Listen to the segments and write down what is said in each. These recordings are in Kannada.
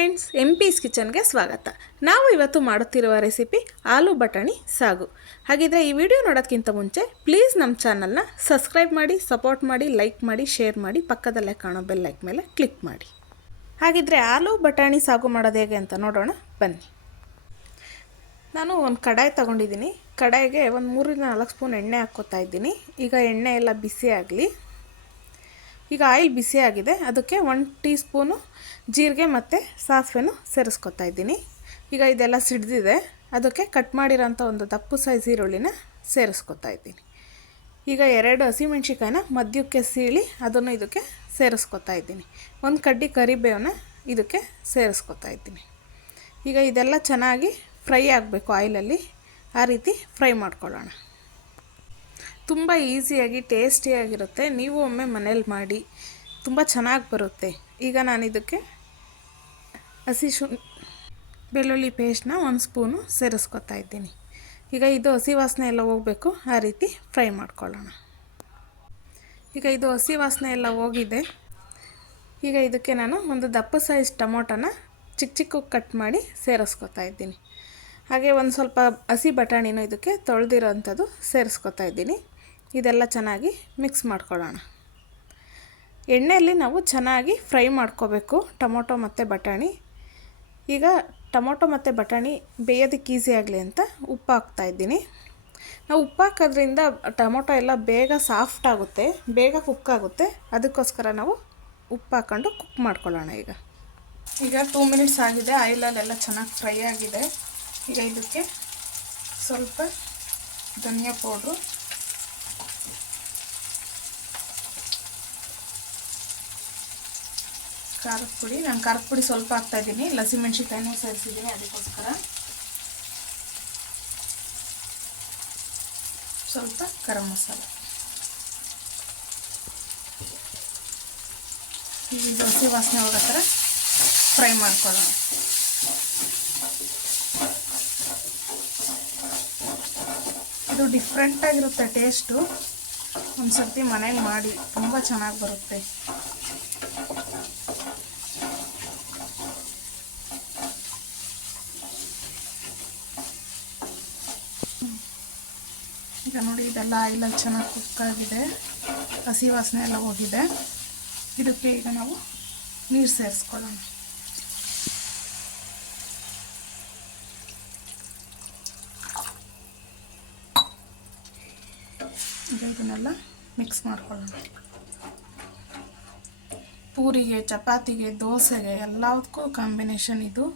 ಫ್ರೆಂಡ್ಸ್ ಎಂ ಪೀಸ್ ಕಿಚನ್ಗೆ ಸ್ವಾಗತ. ನಾವು ಇವತ್ತು ಮಾಡುತ್ತಿರುವ ರೆಸಿಪಿ ಆಲೂ ಬಟಾಣಿ ಸಾಗು. ಹಾಗಿದ್ರೆ ಈ ವಿಡಿಯೋ ನೋಡೋದಕ್ಕಿಂತ ಮುಂಚೆ ಪ್ಲೀಸ್ ನಮ್ಮ ಚಾನಲ್ನ ಸಬ್ಸ್ಕ್ರೈಬ್ ಮಾಡಿ, ಸಪೋರ್ಟ್ ಮಾಡಿ, ಲೈಕ್ ಮಾಡಿ, ಶೇರ್ ಮಾಡಿ, ಪಕ್ಕದಲ್ಲೇ ಕಾಣೋ ಬೆಲ್ ಲೈಕ್ ಮೇಲೆ ಕ್ಲಿಕ್ ಮಾಡಿ. ಹಾಗಿದ್ರೆ ಆಲೂ ಬಟಾಣಿ ಸಾಗು ಮಾಡೋದು ಹೇಗೆ ಅಂತ ನೋಡೋಣ, ಬನ್ನಿ. ನಾನು ಒಂದು ಕಡಾಯಿ ತಗೊಂಡಿದ್ದೀನಿ. ಕಡಾಯಿಗೆ ಒಂದು ಮೂರಿಂದ ನಾಲ್ಕು ಸ್ಪೂನ್ ಎಣ್ಣೆ ಹಾಕ್ಕೋತಾ ಇದ್ದೀನಿ. ಈಗ ಎಣ್ಣೆ ಎಲ್ಲ ಬಿಸಿ ಆಗಲಿ ಈಗ ಆಯಿಲ್ ಬಿಸಿ ಆಗಿದೆ. ಅದಕ್ಕೆ ಒನ್ ಟೀ ಸ್ಪೂನು ಜೀರಿಗೆ ಮತ್ತು ಸಾಸಿವೆನೂ ಸೇರಿಸ್ಕೊತಾ ಇದ್ದೀನಿ. ಈಗ ಇದೆಲ್ಲ ಸಿಡ್ದಿದೆ. ಅದಕ್ಕೆ ಕಟ್ ಮಾಡಿರೋಂಥ ಒಂದು ದಪ್ಪು ಸೈಜ್ ಈರುಳ್ಳಿನ ಸೇರಿಸ್ಕೊತಾ ಇದ್ದೀನಿ. ಈಗ ಎರಡು ಹಸಿಮೆಣ್ಸಿಕಾಯಿನ ಮಧ್ಯಕ್ಕೆ ಸೀಳಿ ಅದನ್ನು ಇದಕ್ಕೆ ಸೇರಿಸ್ಕೊತಾ ಇದ್ದೀನಿ. ಒಂದು ಕಡ್ಡಿ ಕರಿಬೇವನ್ನ ಇದಕ್ಕೆ ಸೇರಿಸ್ಕೊತಾ ಇದ್ದೀನಿ. ಈಗ ಇದೆಲ್ಲ ಚೆನ್ನಾಗಿ ಫ್ರೈ ಆಗಬೇಕು ಆಯಿಲಲ್ಲಿ. ಆ ರೀತಿ ಫ್ರೈ ಮಾಡ್ಕೊಳ್ಳೋಣ. ತುಂಬ ಈಸಿಯಾಗಿ, ಟೇಸ್ಟಿಯಾಗಿರುತ್ತೆ. ನೀವು ಒಮ್ಮೆ ಮನೇಲಿ ಮಾಡಿ, ತುಂಬ ಚೆನ್ನಾಗಿ ಬರುತ್ತೆ. ಈಗ ನಾನು ಇದಕ್ಕೆ ಹಸಿ ಶು ಬೆಳ್ಳುಳ್ಳಿ ಪೇಸ್ಟ್ನ ಒಂದು ಸ್ಪೂನು ಸೇರಿಸ್ಕೊತಾ ಇದ್ದೀನಿ. ಈಗ ಇದು ಹಸಿ ವಾಸನೆ ಎಲ್ಲ ಹೋಗಬೇಕು, ಆ ರೀತಿ ಫ್ರೈ ಮಾಡ್ಕೊಳ್ಳೋಣ. ಈಗ ಇದು ಹಸಿ ವಾಸನೆ ಎಲ್ಲ ಹೋಗಿದೆ. ಈಗ ಇದಕ್ಕೆ ನಾನು ಒಂದು ದಪ್ಪ ಸೈಜ್ ಟೊಮೊಟೊನ ಚಿಕ್ಕ ಚಿಕ್ಕ ಕಟ್ ಮಾಡಿ ಸೇರಿಸ್ಕೊತಾ ಇದ್ದೀನಿ. ಹಾಗೆ ಒಂದು ಸ್ವಲ್ಪ ಹಸಿ ಬಟಾಣಿನೂ ಇದಕ್ಕೆ ತೊಳೆದಿರೋ ಅಂಥದ್ದು ಸೇರಿಸ್ಕೊತಾ ಇದ್ದೀನಿ. ಇದೆಲ್ಲ ಚೆನ್ನಾಗಿ ಮಿಕ್ಸ್ ಮಾಡ್ಕೊಳ್ಳೋಣ. ಎಣ್ಣೆಯಲ್ಲಿ ನಾವು ಚೆನ್ನಾಗಿ ಫ್ರೈ ಮಾಡ್ಕೋಬೇಕು ಟೊಮೊಟೊ ಮತ್ತು ಬಟಾಣಿ. ಈಗ ಟೊಮೊಟೊ ಮತ್ತು ಬಟಾಣಿ ಬೇಯೋದಕ್ಕೆ ಈಸಿ ಆಗಲಿ ಅಂತ ಉಪ್ಪು ಹಾಕ್ತಾಯಿದ್ದೀನಿ ನಾವು ಉಪ್ಪು ಹಾಕೋದ್ರಿಂದ ಟೊಮೊಟೊ ಎಲ್ಲ ಬೇಗ ಸಾಫ್ಟ್ ಆಗುತ್ತೆ, ಬೇಗ ಕುಕ್ ಆಗುತ್ತೆ. ಅದಕ್ಕೋಸ್ಕರ ನಾವು ಉಪ್ಪು ಹಾಕ್ಕೊಂಡು ಕುಕ್ ಮಾಡ್ಕೊಳ್ಳೋಣ ಈಗ. ಈಗ ಟೂ ಮಿನಿಟ್ಸ್ ಆಗಿದೆ, ಆಯಿಲಲ್ಲೆಲ್ಲ ಚೆನ್ನಾಗಿ ಫ್ರೈ ಆಗಿದೆ. ಈಗ ಇದಕ್ಕೆ ಸ್ವಲ್ಪ ಧನಿಯಾ ಪೌಡ್ರು ಖಾರದ ಪುಡಿ. ನಾನು ಖಾರದ ಪುಡಿ ಸ್ವಲ್ಪ ಹಾಕ್ತಾಯಿದ್ದೀನಿ ಹಸಿಮೆಣ್ಸಿಕಾಯಿನೂ ಸೇರಿಸಿದ್ದೀನಿ ಅದಕ್ಕೋಸ್ಕರ. ಸ್ವಲ್ಪ ಗರಂ ಮಸಾಲೆ. ಈಗ ದೋಸೆ ವಾಸನೆ ಹೋಗೋ ಥರ ಫ್ರೈ ಮಾಡ್ಕೊಳ್ಳೋಣ. ಇದು ಡಿಫ್ರೆಂಟಾಗಿರುತ್ತೆ ಟೇಸ್ಟು. ಒಂದು ಸರ್ತಿ ಮನೆಗೆ ಮಾಡಿ. ತುಂಬ ಚೆನ್ನಾಗಿ ಬರುತ್ತೆ. ಈಗ ನೋಡಿ, ಇದೆಲ್ಲ ಆಯಿಲಲ್ಲಿ ಚೆನ್ನಾಗಿ ಕುಕ್ಕಾಗಿದೆ ಹಸಿ ವಾಸನೆ ಎಲ್ಲ ಹೋಗಿದೆ. ಇದಕ್ಕೆ ಈಗ ನಾವು ನೀರು ಸೇರಿಸ್ಕೊಳ್ಳೋಣ. ಇದನ್ನೆಲ್ಲ ಮಿಕ್ಸ್ ಮಾಡ್ಕೊಳ್ಳೋಣ. ಪೂರಿಗೆ, ಚಪಾತಿಗೆ, ದೋಸೆಗೆ ಎಲ್ಲದಕ್ಕೂ ಕಾಂಬಿನೇಷನ್ ಇದು.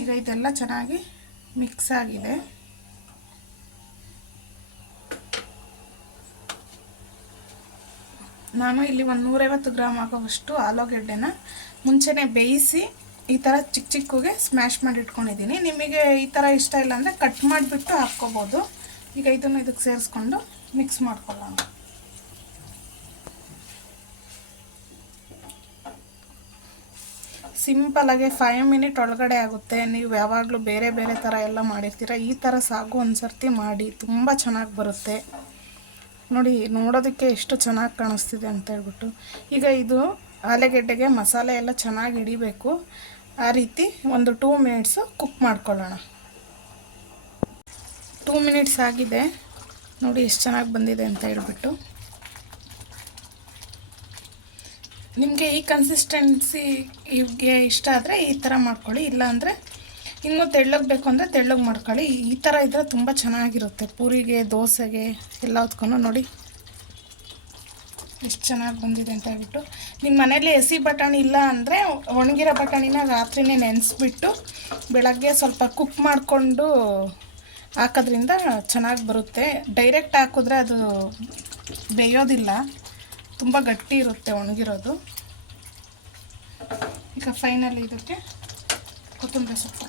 ಈಗ ಇದೆಲ್ಲ ಚೆನ್ನಾಗಿ ಮಿಕ್ಸ್ ಆಗಿದೆ. ನಾನು ಇಲ್ಲಿ ಒಂದು ನೂರೈವತ್ತು ಗ್ರಾಮ್ ಆಗೋವಷ್ಟು ಆಲೂಗೆಡ್ಡೆನ ಮುಂಚೆನೇ ಬೇಯಿಸಿ ಈ ಥರ ಚಿಕ್ಕ ಚಿಕ್ಕಗೆ ಸ್ಮ್ಯಾಶ್ ಮಾಡಿ ಇಟ್ಕೊಂಡಿದ್ದೀನಿ. ನಿಮಗೆ ಈ ಥರ ಇಷ್ಟ ಇಲ್ಲ ಅಂದರೆ ಕಟ್ ಮಾಡಿಬಿಟ್ಟು ಹಾಕ್ಕೋಬೋದು. ಈಗ ಇದನ್ನು ಇದಕ್ಕೆ ಸೇರಿಸ್ಕೊಂಡು ಮಿಕ್ಸ್ ಮಾಡ್ಕೊಳ್ಳೋಣ. ಸಿಂಪಲಾಗಿ ಫೈವ್ ಮಿನಿಟ್ ಒಳಗಡೆ ಆಗುತ್ತೆ. ನೀವು ಯಾವಾಗಲೂ ಬೇರೆ ಬೇರೆ ಥರ ಎಲ್ಲ ಮಾಡಿರ್ತೀರ, ಈ ಥರ ಸಾಗು ಒಂದು ಸರ್ತಿ ಮಾಡಿ, ತುಂಬ ಚೆನ್ನಾಗಿ ಬರುತ್ತೆ. ನೋಡಿ, ನೋಡೋದಕ್ಕೆ ಎಷ್ಟು ಚೆನ್ನಾಗಿ ಕಾಣಿಸ್ತಿದೆ ಅಂತ ಹೇಳ್ಬಿಟ್ಟು. ಈಗ ಇದು ಆಲೂಗೆಡ್ಡೆಗೆ ಮಸಾಲೆ ಎಲ್ಲ ಚೆನ್ನಾಗಿ ಹಿಡಿಬೇಕು. ಆ ರೀತಿ ಒಂದು ಟೂ ಮಿನಿಟ್ಸು ಕುಕ್ ಮಾಡ್ಕೊಳ್ಳೋಣ. ಟೂ ಮಿನಿಟ್ಸ್ ಆಗಿದೆ. ನೋಡಿ, ಎಷ್ಟು ಚೆನ್ನಾಗಿ ಬಂದಿದೆ ಅಂತ ಹೇಳ್ಬಿಟ್ಟು. ನಿಮಗೆ ಈ ಕನ್ಸಿಸ್ಟೆನ್ಸಿ ಇವ್ಗೆ ಇಷ್ಟ ಆದರೆ ಈ ಥರ ಮಾಡ್ಕೊಳ್ಳಿ. ಇಲ್ಲಾಂದರೆ ಇನ್ನೂ ತೆಳ್ಳಗೆ ಬೇಕು ಅಂದರೆ ತೆಳ್ಳಗೆ ಮಾಡ್ಕೊಳ್ಳಿ. ಈ ಥರ ಇದ್ದರೆ ತುಂಬ ಚೆನ್ನಾಗಿರುತ್ತೆ. ಪೂರಿಗೆ, ದೋಸೆಗೆ ಎಲ್ಲದಕ್ಕೂ ನೋಡಿ. ಎಷ್ಟು ಚೆನ್ನಾಗಿ ಬಂದಿದೆ ಅಂತ ಹೇಳ್ಬಿಟ್ಟು. ನಿಮ್ಮ ಮನೇಲಿ ಹಸಿ ಬಟಾಣಿ ಇಲ್ಲ ಅಂದರೆ ಒಣಗಿರೋ ಬಟಾಣಿನ ರಾತ್ರಿನೇ ನೆನೆಸ್ಬಿಟ್ಟು ಬೆಳಗ್ಗೆ ಸ್ವಲ್ಪ ಕುಕ್ ಮಾಡಿಕೊಂಡು ಹಾಕೋದ್ರಿಂದ ಚೆನ್ನಾಗಿ ಬರುತ್ತೆ. ಡೈರೆಕ್ಟ್ ಹಾಕಿದ್ರೆ ಅದು ಬೇಯೋದಿಲ್ಲ. ತುಂಬ ಗಟ್ಟಿ ಇರುತ್ತೆ ಒಣಗಿರೋದು. ಈಗ ಫೈನಲ್ ಇದಕ್ಕೆ ಕೊತ್ತಂಬರಿ ಸೊಪ್ಪು